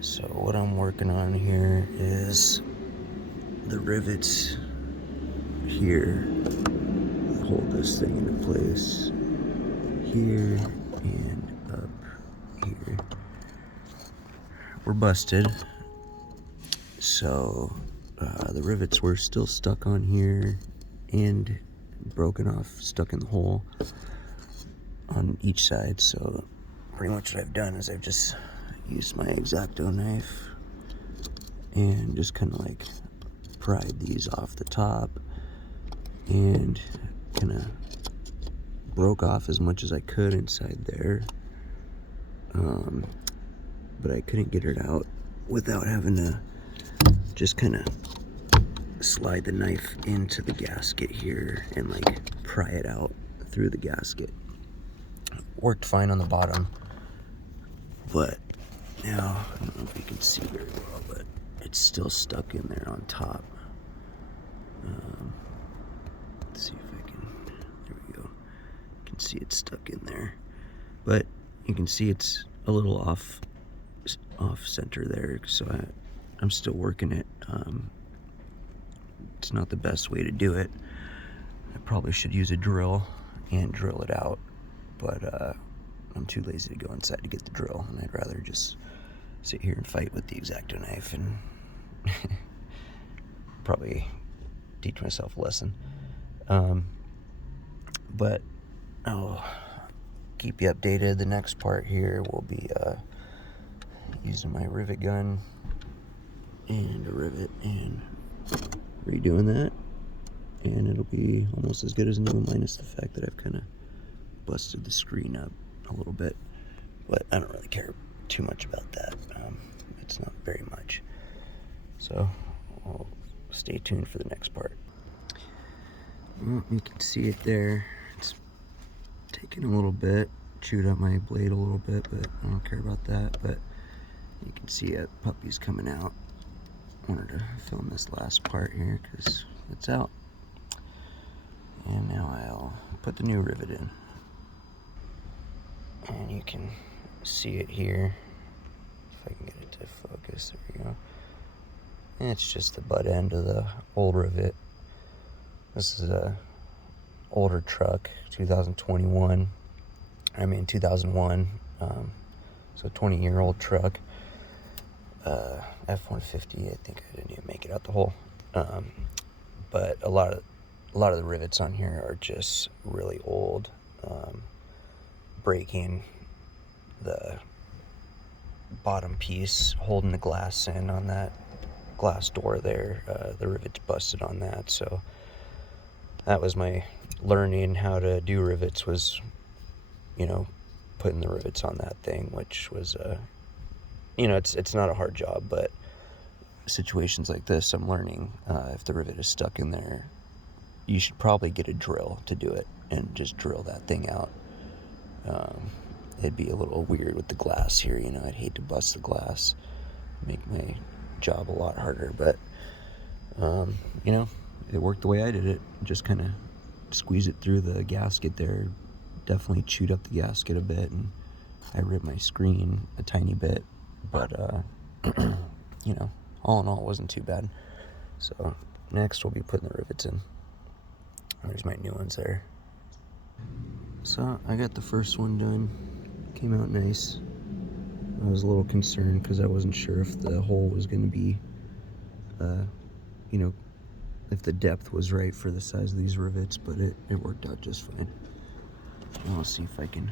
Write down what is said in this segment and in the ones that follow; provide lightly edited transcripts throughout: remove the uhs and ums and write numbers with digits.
So what I'm working on here is the rivets here that hold this thing into place, here and up here. We're busted, so the rivets were still stuck on here and broken off, stuck in the hole on each side. So pretty much what I've done is I've just used my X-Acto knife and just kind of like pried these off the top and kind of broke off as much as I could inside there, but I couldn't get it out without having to just kind of slide the knife into the gasket here and like pry it out through the gasket. Worked fine on the bottom, but now I don't know if you can see very well, but it's still stuck in there on top. Let's see if I can, there we go. You can see it's stuck in there, but you can see it's a little off center there, so I'm still working it. It's not the best way to do it. I probably should use a drill and drill it out, but I'm too lazy to go inside to get the drill, and I'd rather just sit here and fight with the X-Acto knife and probably teach myself a lesson. But I'll keep you updated. The next part here will be using my rivet gun and a rivet and redoing that, and it'll be almost as good as new, minus the fact that I've kind of busted the screen up a little bit, but I don't really care too much about that. It's not very much, so I'll stay tuned for the next part. Well, you can see it there. It's taken a little bit, chewed up my blade a little bit, but I don't care about that. But you can see it, puppy's coming out. Wanted to film this last part here because it's out. And now I'll put the new rivet in. And you can see it here. If I can get it to focus, there we go. And it's just the butt end of the old rivet. This is a older truck, 2001. So 20-year-old truck. F-150. I think I didn't even make it out the hole. But a lot of the rivets on here are just really old. Breaking the bottom piece, holding the glass in on that glass door there. The rivet's busted on that, so that was my learning how to do rivets, was, putting the rivets on that thing, which was, it's not a hard job, but situations like this, I'm learning, if the rivet is stuck in there, you should probably get a drill to do it and just drill that thing out. It'd be a little weird with the glass here, I'd hate to bust the glass, make my job a lot harder, but, it worked the way I did it. Just kind of squeeze it through the gasket there. Definitely chewed up the gasket a bit, and I ripped my screen a tiny bit, but, all in all, it wasn't too bad. So next we'll be putting the rivets in. There's my new ones there. So I got the first one done. Came out nice. I was a little concerned because I wasn't sure if the hole was going to be, if the depth was right for the size of these rivets, but it worked out just fine. Now let's see if I can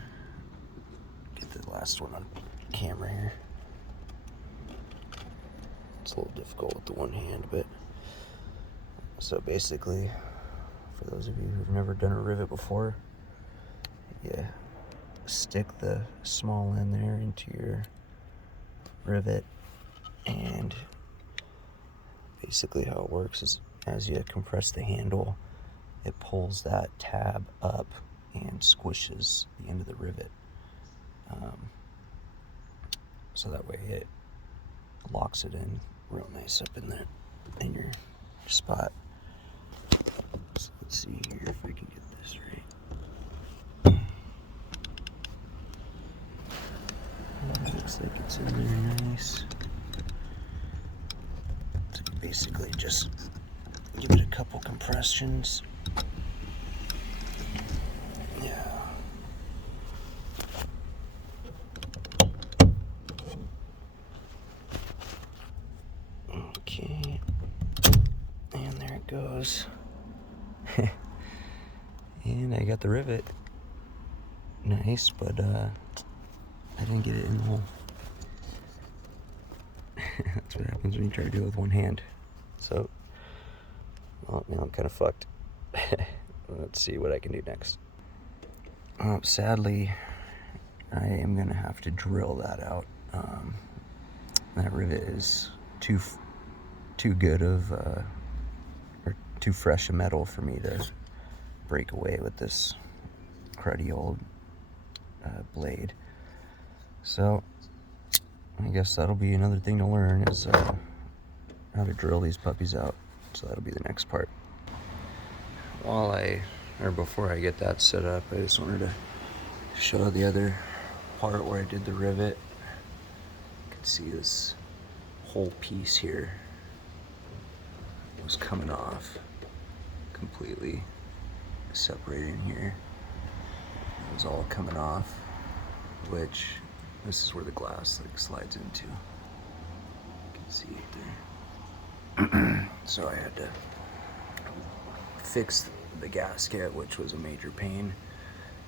get the last one on camera here. It's a little difficult with the one hand, but so basically, for those of you who've never done a rivet before, you stick the small end there into your rivet, and basically how it works is as you compress the handle, it pulls that tab up and squishes the end of the rivet, so that way it locks it in real nice up in there in your spot. So let's see here if I can get this right. Looks like it's in there nice. basically just give it a couple compressions. Yeah. Okay. And there it goes. And I got the rivet. Nice, but I didn't get it in the hole. That's what happens when you try to do it with one hand. So, well, now I'm kind of fucked. Let's see what I can do next. Sadly, I am gonna have to drill that out. That rivet is too good of, or too fresh a metal for me to break away with this cruddy old blade. So I guess that'll be another thing to learn, is how to drill these puppies out. So that'll be the next part. Before I get that set up, I just wanted to show the other part where I did the rivet. You can see this whole piece here was coming off completely, separating here. It was all coming off, which this is where the glass like slides into. You can see it there. So I had to fix the gasket, which was a major pain,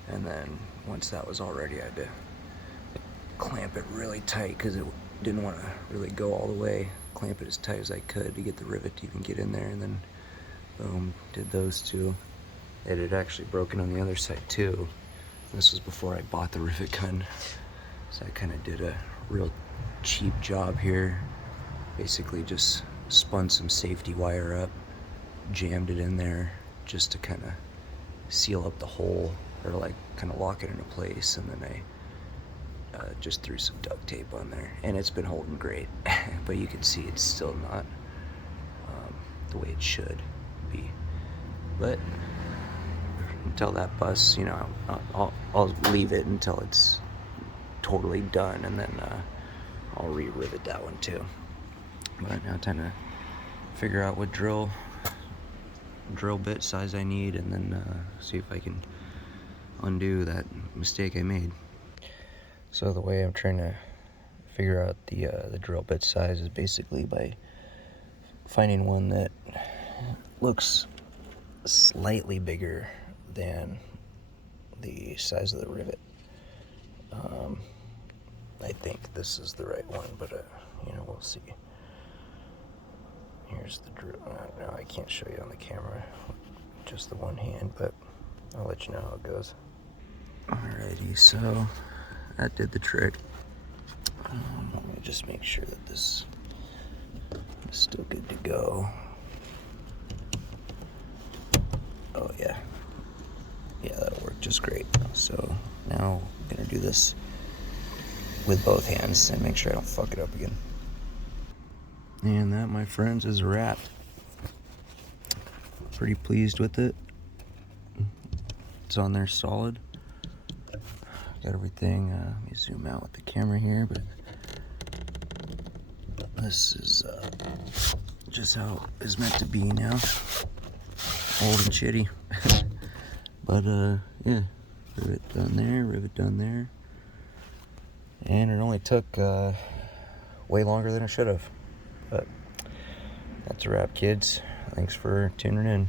and then once that was all ready, I had to clamp it really tight because it didn't want to really go all the way. Clamp it as tight as I could to get the rivet to even get in there, and then boom, did those two. It had actually broken on the other side too. This was before I bought the rivet gun, so I kind of did a real cheap job here. Basically just spun some safety wire up, jammed it in there just to kind of seal up the hole, or like kind of lock it into place, and then I just threw some duct tape on there, and it's been holding great. But you can see it's still not the way it should be. But until that busts, you know, I'll leave it until it's totally done, and then I'll re-rivet that one too. But now time to figure out what drill bit size I need, and then see if I can undo that mistake I made. So the way I'm trying to figure out the drill bit size is basically by finding one that looks slightly bigger than the size of the rivet. I think this is the right one, but you know, we'll see. Here's the drill. No, I can't show you on the camera, just the one hand, but I'll let you know how it goes. Alrighty, so that did the trick. Let me just make sure that this is still good to go. Oh yeah, that'll work just great. So now I'm gonna do this with both hands and make sure I don't fuck it up again. And that, my friends, is a wrap. Pretty pleased with it. It's on there solid. Got everything. Let me zoom out with the camera here, but this is just how it's meant to be now. Old and shitty. But yeah, rivet done there, rivet done there. And it only took way longer than it should have. But that's a wrap, kids. Thanks for tuning in.